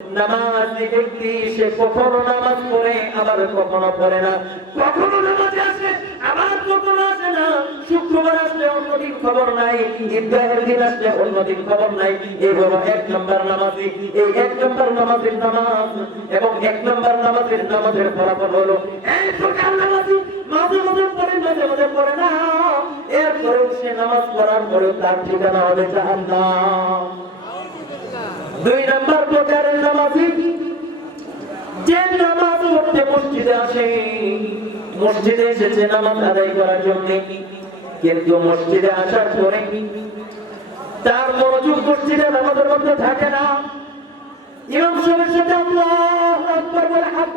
নামাজি সে নামাজ এক নম্বর নামাজি। এবং এক মাঝে মাঝে পড়ে, মাঝে মাঝে পড়ে সে নামাজ পড়ার পরেও তার ঠিকানা হবে জাহান্নাম। দুই নম্বর প্রকারের নামাজি, যে নামাজ পড়তে মসজিদে আসে, মসজিদে এসেছে নামাজ আদায় করার জন্য। কিন্তু মসজিদে আসার পরে তার মনোযোগ মসজিদে নামাজের মধ্যে থাকে না। ইমাম সাহেবের সাথে আল্লাহু আকবার বলে হাত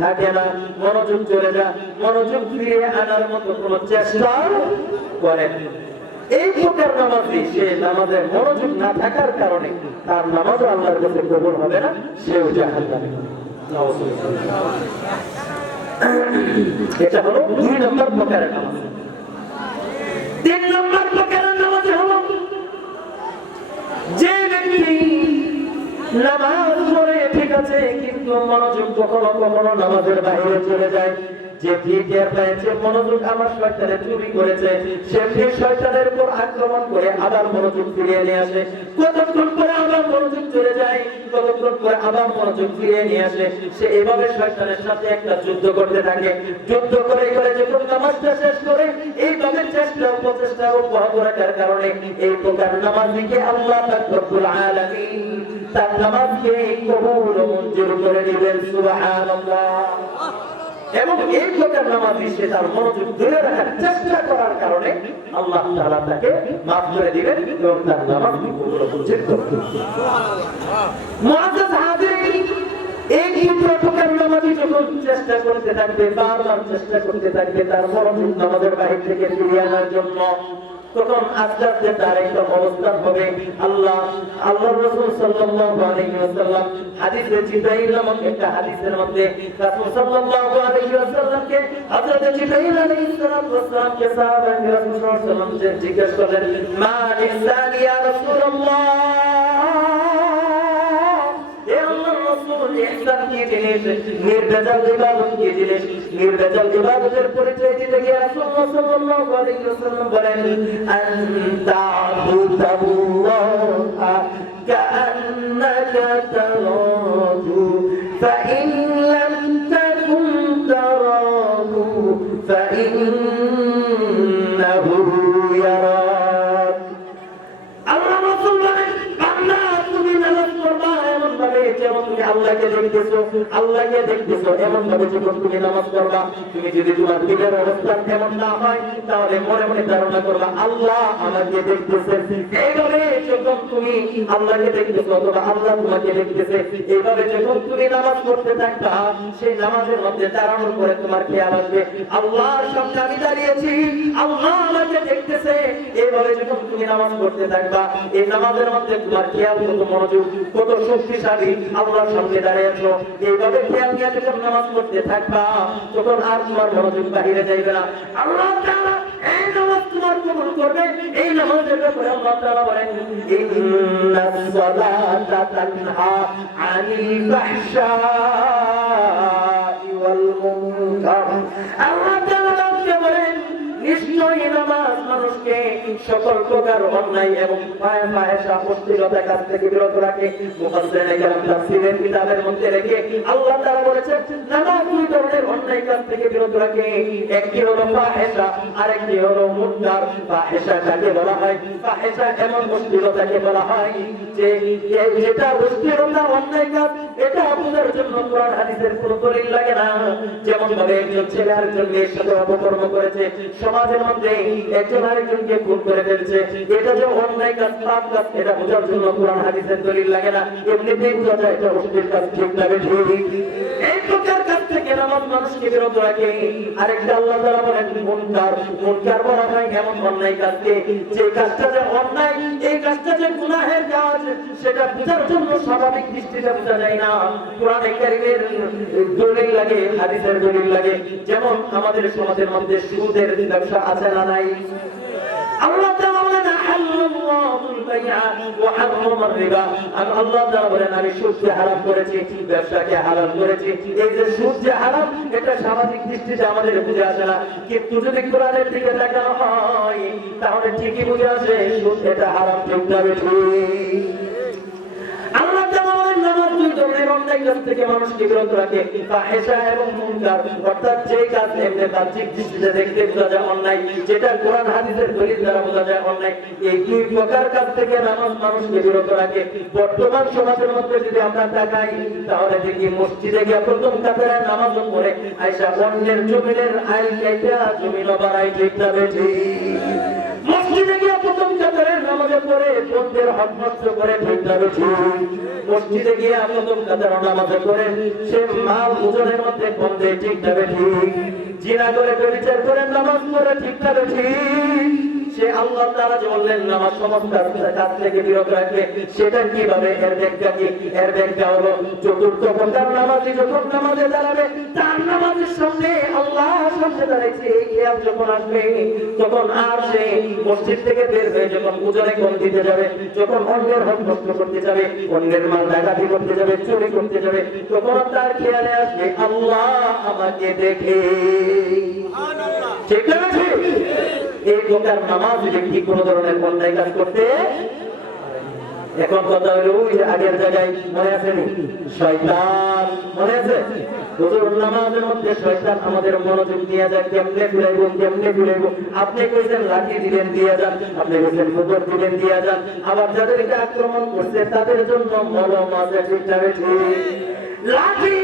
থাকে না, মনোযোগ চলে যা মনোযোগ ফিরিয়ে আনার মতো কোন চেষ্টা করে এই প্রকার নামাজি সে নামাজের মনোযোগ না থাকার কারণে তার নামাজও আল্লাহর কাছে কবুল হবে না, সেও জাহান্নামে। এটা হলো দুই নম্বর প্রকারের নামাজ। তিন নম্বর প্রকারের নামাজ হলো যে ব্যক্তি নামাজ আছে, কিন্তু মনোযোগ কখনো কখনো নামাজের বাইরে চলে যায়, যে টের পেয়েছে মনোযোগ আমার শয়তানে চুরি করেছে সে ফির শয়তানের উপর আক্রমণ করে আবার মনোযোগ ফিরিয়ে নিয়ে আসে। কতক্ষণ পরে আবার মনোযোগ চলে যায়, কতক্ষণ পরে আবার মনোযোগ ফিরিয়ে নিয়ে আসে। সে এভাবে শয়তানের সাথে একটা যুদ্ধ করতে থাকে। যুদ্ধ করে করে যখন নামাজটা শেষ করে এইভাবে চেষ্টা উপচেষ্টা অব্যাহত রাখার কারণে এই প্রকার নামাজিকে আল্লাহ পাক রব্বুল আলামিন তার নামাজকে মঞ্জুর করে দিবেন এবং এই প্রকার নামাজি সে তার মনোযোগ ধরে রাখার চেষ্টা করার কারণে আল্লাহ তাআলা তাকে মাফ করে দিবেন এবং তার নামাজ চেষ্টা করতে থাকবে, বারবার চেষ্টা করতে থাকবে, তার মনোযোগ নামাজের বাহির থেকে ফিরিয়ে আনার জন্য। তখন আস্তে আস্তে তার একটা অবস্থান হবে। আল্লাহ আল্লাহ রসুল সাল্লাল্লাহু আলাইহি ওয়াসাল্লাম হাদিসে জিব্রাইল একটা হাদিসের মধ্যে রাসূল সাল্লাল্লাহু আলাইহি ওয়াসাল্লামকে জিজ্ঞেস করলেন, মা ইহসান ইয়া ইহসান কি জিনিস? নির্ভেজাল ইবাদত কি জিনিস? নির্ভেজাল ইবাদতের পরিচয় দিতে গিয়ে রাসূলুল্লাহ সাল্লাল্লাহু আলাইহি ওয়াসাল্লাম বলেন আন তা'বুদাল্লাহা কাআন্নাকা আল্লাহকে দেখতেছো আল্লাহকে দেখতেছো এমন ভাবে যখন তুমি নামাজ পড়বা, তুমি যদি তোমার দিলের অবস্থান এমন না হয়, তাহলে মনে মনে ধারণা করবা, আল্লাহ আমাকে দেখতেছে। এইভাবে যখন তুমি আল্লাহকে দেখতেছো, অথবা আল্লাহ তোমাকে দেখতেছে, এইভাবে যখন তুমি নামাজ পড়তে থাকবা, সেই নামাজের মধ্যে দাঁড়ানোর পরে তোমার খেয়াল আসবে, আল্লাহর সামনে আমি দাঁড়িয়েছি, আল্লাহ আমাকে দেখতেছে। এইভাবে যখন তুমি নামাজ পড়তে থাকবা, এই নামাজের মধ্যে তোমার খেয়াল, কত মনোযোগ, কত শক্তিশালী আল্লাহর সামনে দাঁড়িয়েছো। এইভাবে খেয়াল নিয়ে যখন নামাজ পড়তে? থাকবা। তখন আর তোমার মনোযোগ বাহিরে যাইবে না। আল্লাহ এই নামাজ তোমার কবুল করবে। এই নামাজের ব্যাপারে আল্লাহ বলেন সালাতা তানহা আনিল ওয়াল মুনকার। আল্লাহ তাআলা বলেন, নিশ্চয়ই নামাজ সকল প্রকার অন্যায় এবং পায়ে কাছ থেকে বিরত রাখে। কেরাম তাফসীরের কিতাবের মধ্যে রেখে আল্লাহ তাআলা বলেছেন নামাজ দুই ধরনের অন্যায় থেকে বিরত রাখে। একটি হলো হলো বলা হয়? এমন বলা হয় যে যেটা অস্থিরতা, অন্যায় কাজ, এটা আপনাদের জন্য কোরআন হাদিসের কোনো দলিল লাগে না। যেমন ভাবে একজন ছেলে আরেকজন মেয়ের সাথে অপকর্ম করেছে। সমাজের মধ্যে একজন আরেকজন আরেকজনকে খুন করে ফেলছে, এটা যে অন্যায় কাজ, পাপ কাজ, এটা বোঝার জন্য কোরআন, হাদিসের দলিল লাগে না। এমনিতেই বোঝা এটা অশ্লীল কাজ, ঠিক লাগে ঠিক এই প্রকার কাজ থেকে মানুষকে বিরত রাখে আরেকটা আল্লাহ তাআলা বলেন বলা হয় এমন অন্যায় কাজকে। যে কাজটা যে অন্যায়, এই কাজটা যে গুনাহের কাজ, সেটা বোঝার জন্য স্বাভাবিক দৃষ্টিতে বোঝা যায় না। দলিল লাগে, হাদিসের দলিল লাগে। যেমন আমাদের সমাজের মধ্যে সুদের ব্যবসা আছে না নাই? আল্লাহ তাআলা বলেন, আহাল্লাল্লাহুল বাইআ ওয়া হারামার বলেন, আমি সুদকে হারাম করেছি, ব্যবসাকে হালাল করেছি। এই যে সুদ যে হারাম, এটা সামাজিক দৃষ্টিতে আমাদের বুঝে আসে না। কিন্তু যদি কোরআনের দিকে তাকানো হয়, তাহলে ঠিকই বুঝে আসে সুদ এটা হারাম, ঠিক না ঠিক আল্লাহ তাআলা বলেন নামাজ এই দুই নামাজ মানুষকে বিরত রাখে। বর্তমান সমাজের মধ্যে যদি আমরা তাকাই, তাহলে দেখি মসজিদে গিয়ে প্রথম কাতারে নামাজ পড়ে আয়সা অন্যের জমিনের আইল কাইটা জমিন বাড়াই ঠিক না মসজিদে গিয়ে প্রথম কাতারের নামাজে পড়ে বন্ধের হক করে ঠিক না বেঠি মসজিদে গিয়ে প্রথম কাতার নামাজে করে সে মাল ওজনের মধ্যে বন্ধে দেয় ঠিক। করে জিনা করে বেবিচার করে নামাজ পড়ে ঠিক না বেঠি সে আল্লাহ তাআলা যে বললেন নামাজ সমস্ত কাজ থেকে বিরত রাখবে। সেটা কীভাবে? এর ব্যাখ্যা কি? এর ব্যাখ্যা হলো চতুর্থ প্রকার নামাজি যখন নামাজে দাঁড়াবে তার নামাজের সামনে আল্লাহ সামনে দাঁড়াইছে। যখন আসবে তখন আর সে মসজিদ থেকে বের হয়ে যখন পুজোরে কম দিতে যাবে যখন অন্যের হক নষ্ট করতে যাবে অন্যের মাল ডাকাতি করতে যাবে চুরি করতে যাবে তখন তার খেয়ালে আসবে আল্লাহ আমাকে দেখে। ঠিক ঠিক? এই প্রকার নামাজ ব্যক্তি ধরনের কাজ করতে এখন কথা হলো আগের জায়গায় মনে আছে শয়তান। মনে আছে? আমাদের মনোযোগ নিয়ে যায়, কেমনে ফিরাইব কেমনে ফিরাইব? আপনি কইছেন লাঠি দিলেন, দিয়ে যান। আপনি কইছেন মুগর দিলেন, দিয়ে যান। আবার যাদেরকে আক্রমণ করছে, তাদের জন্য মলম আছে, ঠিক না ঠিক? লাঠি,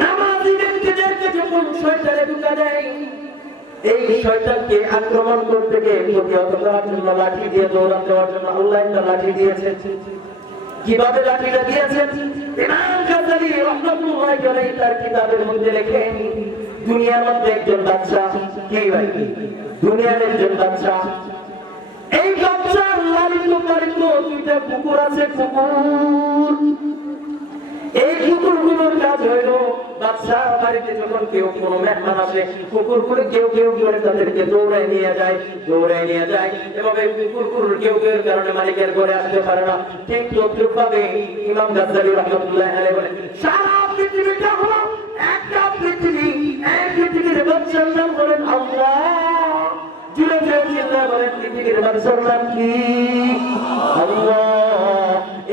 নামাজি ব্যক্তিদেরকে যখন শয়তানে ঢুকা দেয় এই শয়তানকে আক্রমণ করতে গিয়ে প্রতিহত করার লাঠি দিয়ে দৌড়ান দেওয়ার জন্য আল্লাহ একটা লাঠি দিয়েছেন। কীভাবে লাঠিটা দিয়েছেন? তার কিতাবের মধ্যে দুনিয়ার মধ্যে একজন বাদশা কি ভাই? দুনিয়ার একজন বাদশা। এই বাচ্চার লালিত পালিত দুইটা কুকুর আছে, কুকুর। এই কুকুরগুলোর কাজ হইল বাচ্চা বাড়িতে যখন কেউ কোনো মেহমান আসে কুকুর করে কেউ কেউ করে তাদেরকে দৌড়ায় নিয়ে যায়, দৌড়ায় নিয়ে যায় এভাবে কুকুর কেউ কেউ কারণে মালিকের ঘরে আসতে পারে না। ঠিক তদ্রুপ ভাবে ইমাম গাজ্জালি রহমতুল্লাহ আলাইহি বলেন, সারা পৃথিবীটা হলো একটা পৃথিবী। এই পৃথিবীর বাচ্চার নাম বলেন আল্লাহ। জুড়ে জুড়ে চিন্তা করেন পৃথিবীর বাচ্চার নাম কি? আল্লাহ।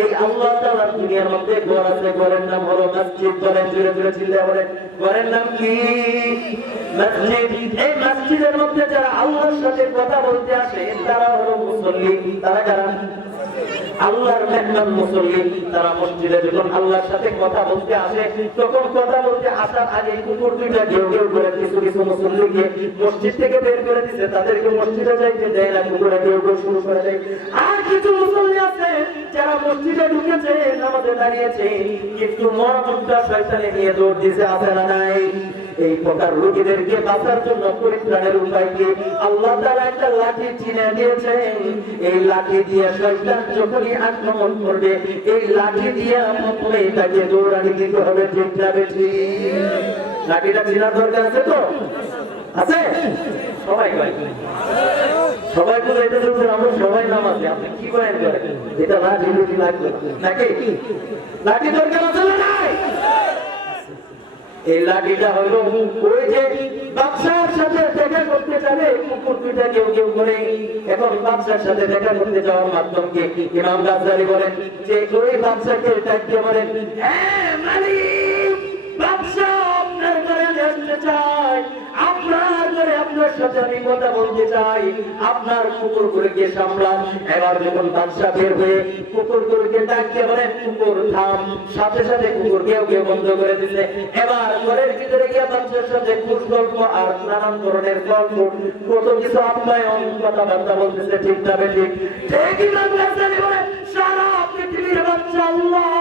এই আল্লাহ তাআলার দুনিয়ার মধ্যে ঘর আছে, ঘরের নাম হলো মসজিদ। বলেন জুড়ে জোরে চিল্লা বলেন, ঘরের নাম কি? মসজিদ। এই মসজিদের মধ্যে যারা আল্লাহর সাথে কথা বলতে আসে, তারা হলো মুসল্লি। তারা কারা? কথা বলতে আসে, তখন কথা বলতে আসার আগে দুইটা মসজিদ থেকে বের করে তাদেরকে মসজিদে শুরু আর কিছু আছে যারা মসজিদে ঢুকেছে এই লাঠি চিনে দৌড়ানি দিতে হবে লাঠিটা চিনার দরকার আছে তো? আছে? সবাই তো এটা বলছেন আমরা সবাই নামাজে আপনি কি করেন এটা লাঠি লুটি লাগবে? না। নাকি? লাঠি দরকার আছে না নাই এই লাঠিটা হলো ওই যে বাদশার সাথে দেখা করতে যাবে, কুকুর দুইটা কেউ কেউ করে এখন বাদশার সাথে দেখা করতে যাওয়ার মাধ্যম কি? ইমাম গাজ্জালি বলেন, যে ওই বাদশাকে ডাকতে বলেন হ্যাঁ মালিক, বাদশা আপনার ঘরে আসতে চাই আপনার করে আপনার সাথে আমি কথা বলতে চাই। আপনার কুকুর গুলোকে সামলান। এবার যখন বাদশা বের হয়ে কুকুর গুলোকে ডাকতে পারেন কুকুর, থাম। সাথে সাথে কুকুর কেউ কেউ বন্ধ করে দিচ্ছে। এবার ঘরের ভিতরে গিয়ে বাচ্চার সাথে খুশ গল্প আর নানান ধরনের গল্প। কত কিছু আপ্যায়ন, কথাবার্তা বলতেছে, ঠিক না বেঠিক। ঠিকই সারা পৃথিবীর বাচ্চা আল্লাহ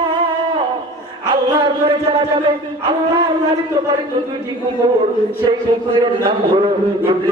আল্লাহ ঘরে যারা যাবে আল্লাহ লালিত পালিত দুইটি কুকুর। সেই কুকুরের নাম হলো ইবলিস।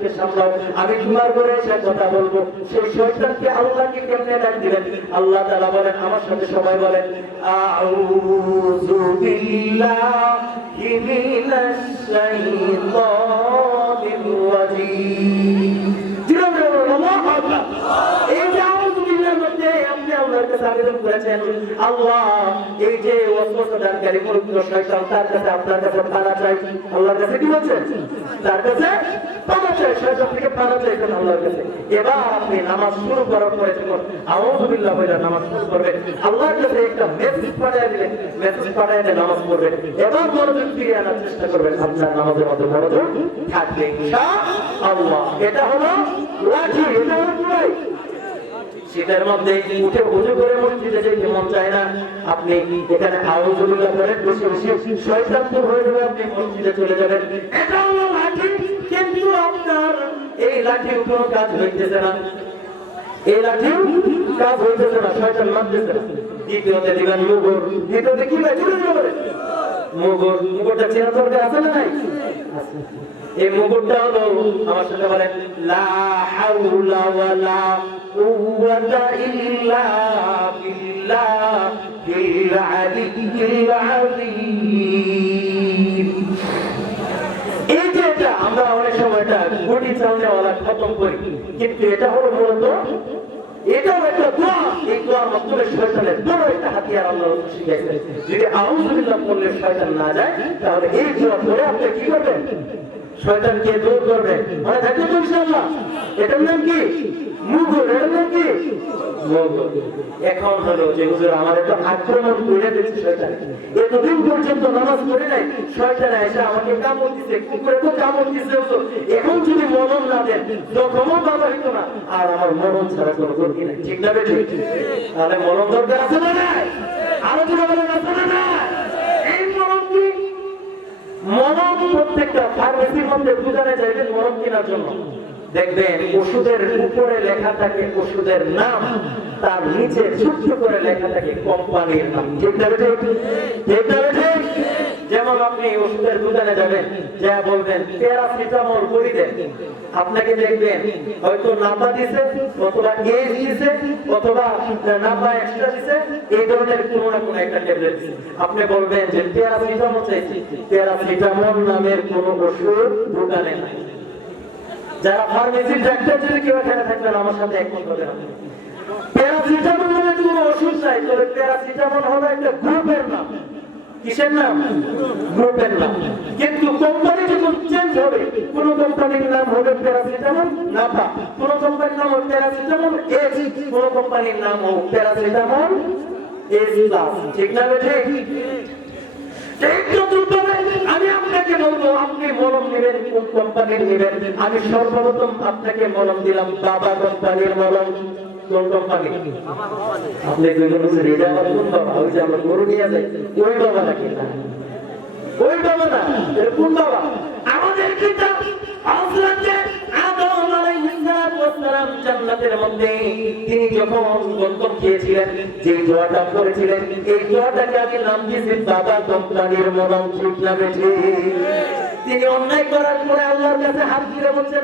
শয়তানকে সামলাও আমি জুমার করে সে কথা বলব। সেই শয়তানকে আল্লাহকে কেমনে ডাক দিলেন? আল্লাহ তাআলা বলেন, আমার সাথে সবাই বলেন, আউযু বিল্লাহি মিনাশ শাইতানির রাজীম জিরো আল্লাহু আকবার এই যে আউযু বিল্লাহর মধ্যে আপনি আল্লাহর কাছে আবেদন করেছেন আল্লাহ, এই যে ওয়াসওয়াসা দানকারী পবিত্র শয়তান, তার কাছে আপনার কাছে পানা চাই। আল্লাহর কাছে কি বলছেন তার কাছে পানা চাই, শয়তান থেকে পানা চাইছেন আল্লাহর কাছে। এবার আপনি নামাজ শুরু করার পরে যখন আউযু বলে নামাজ শুরু করবেন, আল্লাহর কাছে একটা মেসেজ পাঠিয়ে দিলেন মেসেজ পাঠিয়ে দিয়ে নামাজ পড়বেন। এবার মনোযোগ ফিরিয়ে আনার চেষ্টা করবেন, আপনার নামাজের মধ্যে মনোযোগ থাকবে, ইনশাআল্লাহ। এটা হলো লাঠি এটা হলো শীতের মধ্যে উঠে উজু করে মসজিদে যেতে মন চায় না? আপনি এখানে আউজুবিল্লাহ করেন বসে বসে শয়তান দূর হয়ে যাবে, আপনি মসজিদে চলে যাবেন। এটা লাঠি, কিন্তু আপনার এই লাঠির কোনো কাজ হইতেছে না। এই কাজ হইতেছে না, শয়তান মারতেছে না। দ্বিতীয়তে দিবেন মুগুর। দ্বিতীয়তে কি যাবে মুগুর। মুগুরটা চেনা দরকার আছে না নাই। এই মুকুটটা হলো আমার সাথে বলেন লা হাওলা ওয়ালা কুওয়াতা ইল্লা বিল্লাহিল আলিয়্যিল আযীম। এই যে এটা, আমরা অনেক সময় এটা গুটি চাউনেওয়ালা খতম করি। কিন্তু এটা হলো মূলত, এটাও একটা দোয়া। এই দোয়ার মাধ্যমে শয়তানের বড় একটা হাতিয়ার আল্লাহ শিখাইছেন যদি আউযুবিল্লাহ পড়লে শয়তান না যায়, তাহলে এই দোয়া পড়ে আপনি কি করবেন? শয়তানকে দূর করবে। মানে থাকবে তো ইনশাআল্লাহ। এটার নাম কি? মুগুর এটার নাম কি। এখন হলো যে হুজুর আমার একটা আক্রমণ করে দিচ্ছে শয়তান। এতদিন পর্যন্ত নামাজ পড়ে নাই। শয়তান এসে আমাকে কামড় দিচ্ছে কুকুরে তো কামড় হুজুর? এখন যদি মরণ না দেন, তখনও বাবা হইতো না। আর আমার মরণ ছাড়া কোনো গতি নাই। ঠিক না বেঠিক তাহলে মরণ দরকার আছে না নাই? আরও কোনো বলেন আছে না প্রত্যেকটা ফার্মেসির মধ্যে মরম কেনার জন্য। দেখবেন, ওষুধের উপরে লেখা থাকে ওষুধের নাম, তার নিচে ছোট্ট করে লেখা থাকে কোম্পানির নাম। ঠিক না যেমন আপনি ওষুধের দোকানে যাবেন, যা বলবেন, প্যারাসিটামল করি দেন। আপনাকে দেখবেন, হয়তো নাপা দিছে, অথবা এজ দিছে, অথবা নাপা এক্সট্রা দিছে, এই ধরনের কোনো না কোনো একটা ট্যাবলেট আপনি বলবেন যে প্যারাসিটামল চাইছি। প্যারাসিটামল নামের কোনো ওষুধ দোকানে নাই। যারা ফার্মেসির ডাক্তার যদি কেউ এখানে থাকবেন আমার সাথে একমত হবে প্যারাসিটামল নামের কোনো ওষুধ নাই, তবে প্যারাসিটামল হলো একটা গ্রুপের নাম। কিসের নাম? গ্রুপের নাম। কিন্তু কোম্পানি যখন চেঞ্জ হবে, কোন কোম্পানির নাম হবে প্যারাসিটামল নাপা কোন কোম্পানির নাম হবে প্যারাসিটামল এস কোন কোম্পানির নাম হবে প্যারাসিটামল এস প্লাস ঠিক না ঠিক আমি আপনাকে বলব, আপনি মলম নেবেন, কোন কোম্পানির নেবেন? আমি সর্বপ্রথম আপনাকে মলম দিলাম, বাবা কোম্পানির মলম। তিনি যখন গন্তম খেয়েছিলেন, যে দোয়াটা করেছিলেন এই দোয়াটাকে আমি নাম দিয়েছি বাবা কোম্পানির মলম ঠিক না বেঠি। তিনি অন্যায় করার পরে আল্লাহর কাছে হাত দিয়ে বলছেন